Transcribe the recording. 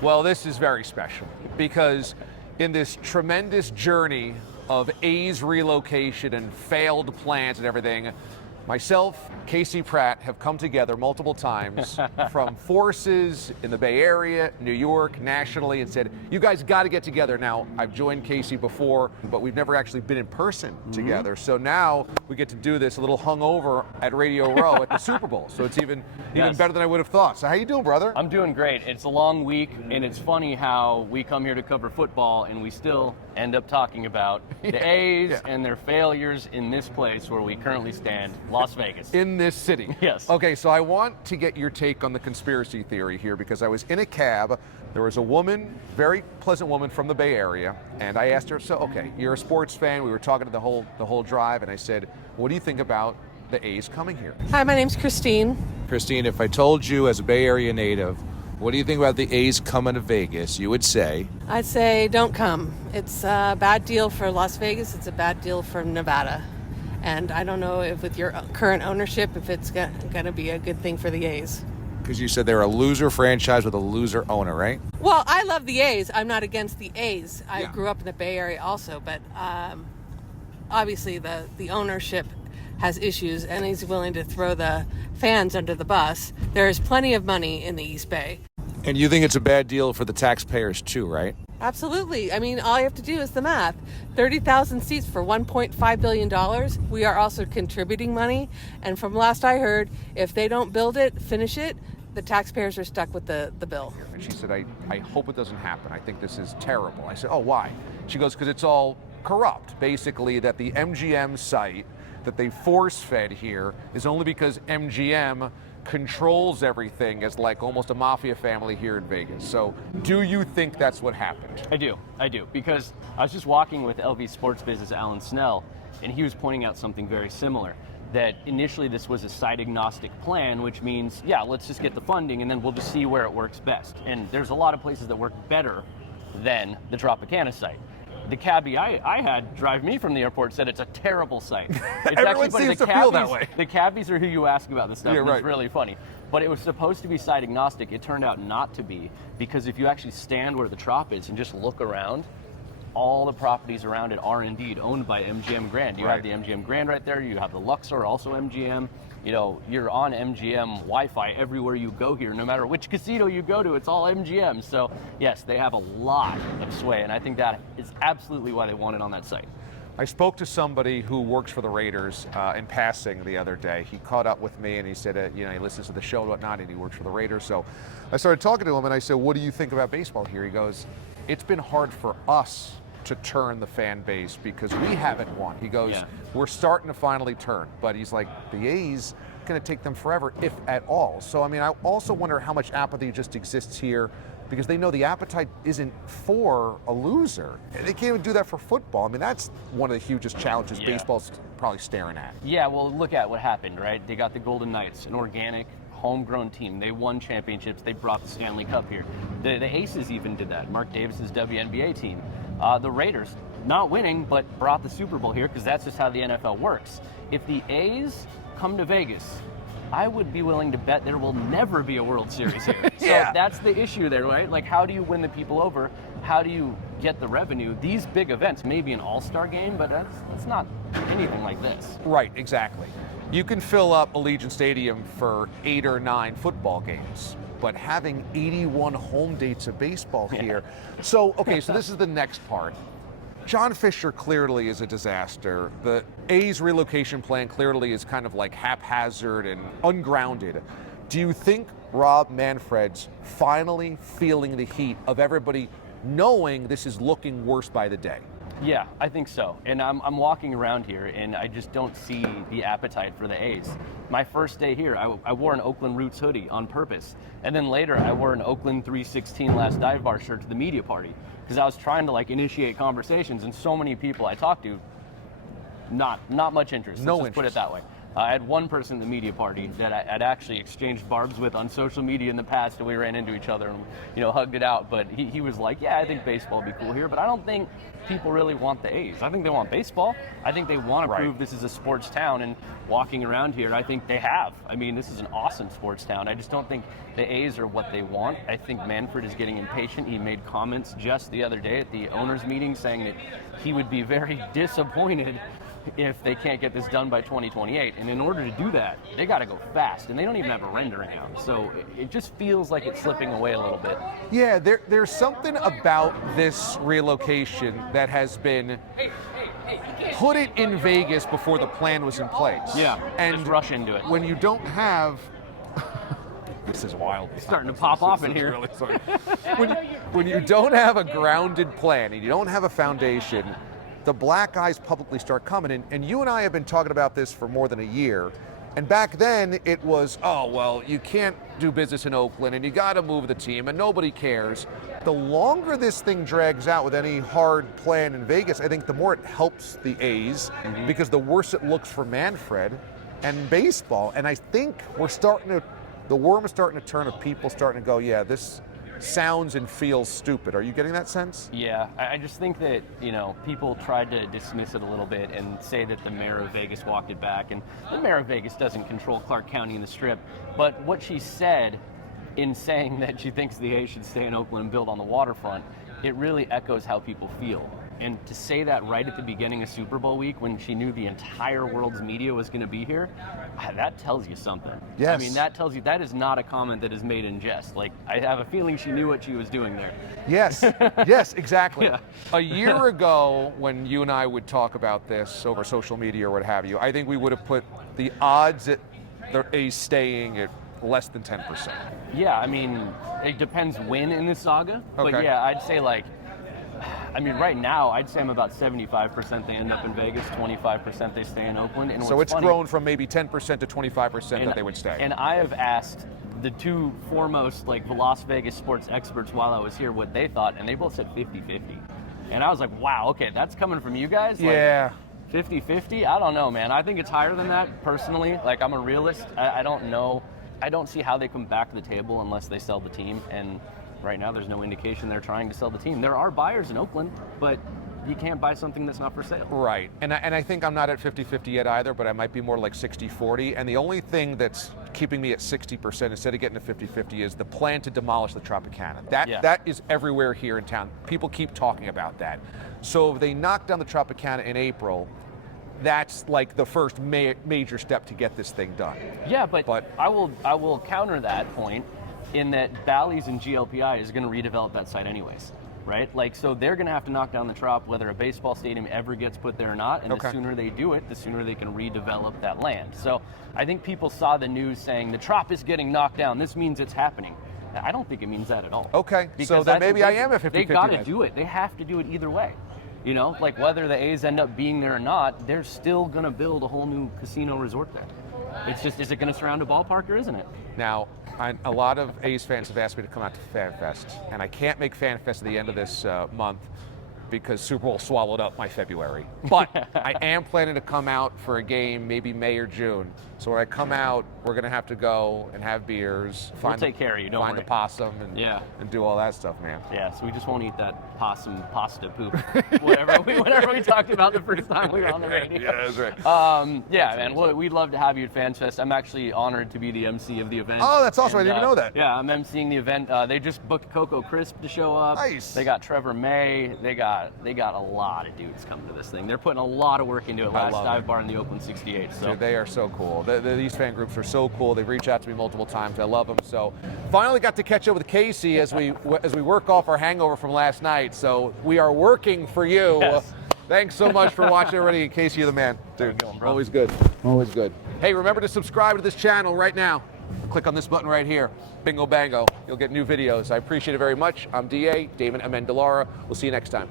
Well, this is very special because in this tremendous journey of A's relocation and failed plans and everything, myself, Casey Pratt, have come together multiple times from forces in the Bay Area, New York, nationally, and said, you guys got to get together. Now, I've joined Casey before, but we've never actually been in person together. So now we get to do this a little hungover at Radio Row at the Super Bowl. So it's even better than I would have thought. So how you doing, brother? I'm doing great. It's a long week, and it's funny how we come here to cover football, and we still end up talking about the A's and their failures in this place where we currently stand, Las Vegas. In this city. Yes. Okay, so I want to get your take on the conspiracy theory here because I was in a cab. There was a woman, very pleasant woman from the Bay Area, and I asked her, so, okay, you're a sports fan. We were talking to the whole drive, and I said, what do you think about the A's coming here? Hi, my name's Christine. Christine, if I told you as a Bay Area native, what do you think about the A's coming to Vegas? You would say? I'd say don't come. It's a bad deal for Las Vegas. It's a bad deal for Nevada. And I don't know if with your current ownership, if it's going to be a good thing for the A's. Because you said they're a loser franchise with a loser owner, right? Well, I love the A's. I'm not against the A's. I grew up in the Bay Area also, but obviously the ownership has issues, and he's willing to throw the fans under the bus. There is plenty of money in the East Bay. And you think it's a bad deal for the taxpayers too, right? Absolutely. I mean, all you have to do is the math. 30,000 seats for $1.5 billion. We are also contributing money. And from last I heard, if they don't build it, finish it, the taxpayers are stuck with the bill. And she said, I hope it doesn't happen. I think this is terrible. I said, oh, why? She goes, because it's all corrupt. Basically, that the MGM site that they force-fed here is only because MGM controls everything as like almost a mafia family here in Vegas. So do you think that's what happened? I do, because I was just walking with LV Sports Business Alan Snell, and he was pointing out something very similar, that initially this was a site-agnostic plan, which means, let's just get the funding and then we'll just see where it works best. And there's a lot of places that work better than the Tropicana site. The cabbie I had drive me from the airport said it's a terrible site. It's Everyone seems to feel that way. The cabbies are who you ask about this stuff. Yeah, right. It's really funny. But it was supposed to be site agnostic. It turned out not to be, because if you actually stand where the Trop is and just look around, all the properties around it are indeed owned by MGM Grand. You have the MGM Grand right there. You have the Luxor, also MGM. You know, you're on MGM Wi-Fi everywhere you go here. No matter which casino you go to, it's all MGM. So, yes, they have a lot of sway, and I think that is absolutely why they want it on that site. I spoke to somebody who works for the Raiders in passing the other day. He caught up with me and he said, he listens to the show and whatnot, and he works for the Raiders. So I started talking to him and I said, what do you think about baseball here? He goes, it's been hard for us to turn the fan base because we haven't won. He goes, we're starting to finally turn, but he's like, the A's going to take them forever, if at all. So, I mean, I also wonder how much apathy just exists here because they know the appetite isn't for a loser. They can't even do that for football. I mean, that's one of the hugest challenges baseball's probably staring at. Yeah, well, look at what happened, right? They got the Golden Knights, an organic, homegrown team. They won championships. They brought the Stanley Cup here. The Aces even did that. Mark Davis's WNBA team. The Raiders, not winning, but brought the Super Bowl here because that's just how the NFL works. If the A's come to Vegas, I would be willing to bet there will never be a World Series here. So that's the issue there, right? Like, how do you win the people over? How do you get the revenue? These big events, maybe an all-star game, but that's not anything like this. Right, exactly. You can fill up Allegiant Stadium for 8 or 9 football games, but having 81 home dates of baseball here. So, okay, so this is the next part. John Fisher clearly is a disaster. The A's relocation plan clearly is kind of like haphazard and ungrounded. Do you think Rob Manfred's finally feeling the heat of everybody knowing this is looking worse by the day? Yeah, I think so. And I'm walking around here, and I just don't see the appetite for the A's. My first day here, I wore an Oakland Roots hoodie on purpose. And then later, I wore an Oakland 316 Last Dive Bar shirt to the media party because I was trying to, initiate conversations, and so many people I talked to, not much interest. No Let's just interest. put it that way. I had one person in the media party that I'd actually exchanged barbs with on social media in the past, and we ran into each other and, hugged it out. But he was like, yeah, I think baseball would be cool here, but I don't think people really want the A's. I think they want baseball. I think they want to prove this is a sports town, and walking around here, I think they have. I mean, this is an awesome sports town. I just don't think the A's are what they want. I think Manfred is getting impatient. He made comments just the other day at the owners' meeting saying that he would be very disappointed if they can't get this done by 2028. And in order to do that, they got to go fast, and they don't even have a rendering out. So it just feels like it's slipping away a little bit. Yeah, there's something about this relocation that has been put it in Vegas before the plan was in place. Yeah, and just rush into it. When you don't have this is wild. It's starting to pop off in here. Really sorry. when you don't have a grounded plan and you don't have a foundation, the black eyes publicly start coming. And you and I have been talking about this for more than a year. And back then it was, oh, well, you can't do business in Oakland and you got to move the team and nobody cares. The longer this thing drags out with any hard plan in Vegas, I think the more it helps the A's because the worse it looks for Manfred and baseball. And I think the worm is starting to turn of people starting to go, yeah, this sounds and feels stupid. Are you getting that sense? Yeah, I just think that, people tried to dismiss it a little bit and say that the mayor of Vegas walked it back. And the mayor of Vegas doesn't control Clark County and the Strip. But what she said in saying that she thinks the A's should stay in Oakland and build on the waterfront, it really echoes how people feel. And to say that right at the beginning of Super Bowl week when she knew the entire world's media was going to be here, that tells you something. Yes. I mean, that tells you that is not a comment that is made in jest. Like, I have a feeling she knew what she was doing there. Yes, yes, exactly. Yeah. A year ago, when you and I would talk about this over social media or what have you, I think we would have put the odds at the A's staying at less than 10%. Yeah, I mean, it depends when in the saga. Okay. But yeah, I'd say right now, I'd say I'm about 75% they end up in Vegas, 25% they stay in Oakland. And So what's it's funny, grown from maybe 10% to 25% that they would stay. And I have asked the two foremost Las Vegas sports experts while I was here what they thought, and they both said 50-50. And I was like, wow, okay, that's coming from you guys? Yeah. 50-50? I don't know, man. I think it's higher than that, personally. I'm a realist. I don't know. I don't see how they come back to the table unless they sell the team. And right now, there's no indication they're trying to sell the team. There are buyers in Oakland, but you can't buy something that's not for sale. Right. And I think I'm not at 50-50 yet either, but I might be more like 60-40. And the only thing that's keeping me at 60% instead of getting to 50-50 is the plan to demolish the Tropicana. That is everywhere here in town. People keep talking about that. So if they knock down the Tropicana in April, that's like the first major step to get this thing done. Yeah, but I will counter that point in that Bally's and GLPI is going to redevelop that site anyways, right? So they're going to have to knock down the Trop whether a baseball stadium ever gets put there or not, and the sooner they do it, the sooner they can redevelop that land. So I think people saw the news saying the Trop is getting knocked down. This means it's happening. I don't think it means that at all. Okay, because so then maybe I am at 50-50. They got to do it. They have to do it either way. Whether the A's end up being there or not, they're still going to build a whole new casino resort there. It's just, is it going to surround a ballpark or isn't it? Now, a lot of A's fans have asked me to come out to FanFest, and I can't make FanFest at the end of this month because Super Bowl swallowed up my February. But I am planning to come out for a game maybe May or June. So when I come out, we're going to have to go and have beers. We'll take care of you, don't find worry. the possum and do all that stuff, man. Yeah, so we just won't eat that possum pasta poop, whatever we talked about the first time we were on the radio. Yeah, that's right. Man, we'd love to have you at FanFest. I'm actually honored to be the MC of the event. Oh, that's awesome. I didn't even know that. Yeah, I'm MCing the event. They just booked Coco Crisp to show up. Nice. They got Trevor May. They got a lot of dudes coming to this thing. They're putting a lot of work into it. Last dive bar in the Oakland 68. So dude, they are so cool. These fan groups are so cool. They've reached out to me multiple times. I love them. So finally got to catch up with Casey as we work off our hangover from last night. So we are working for you. Yes. Thanks so much for watching, everybody. Casey, you're the man. Dude, going, bro? Always good. Always good. Hey, remember to subscribe to this channel right now. Click on this button right here. Bingo bango. You'll get new videos. I appreciate it very much. I'm DA, Damon Amendolara. We'll see you next time.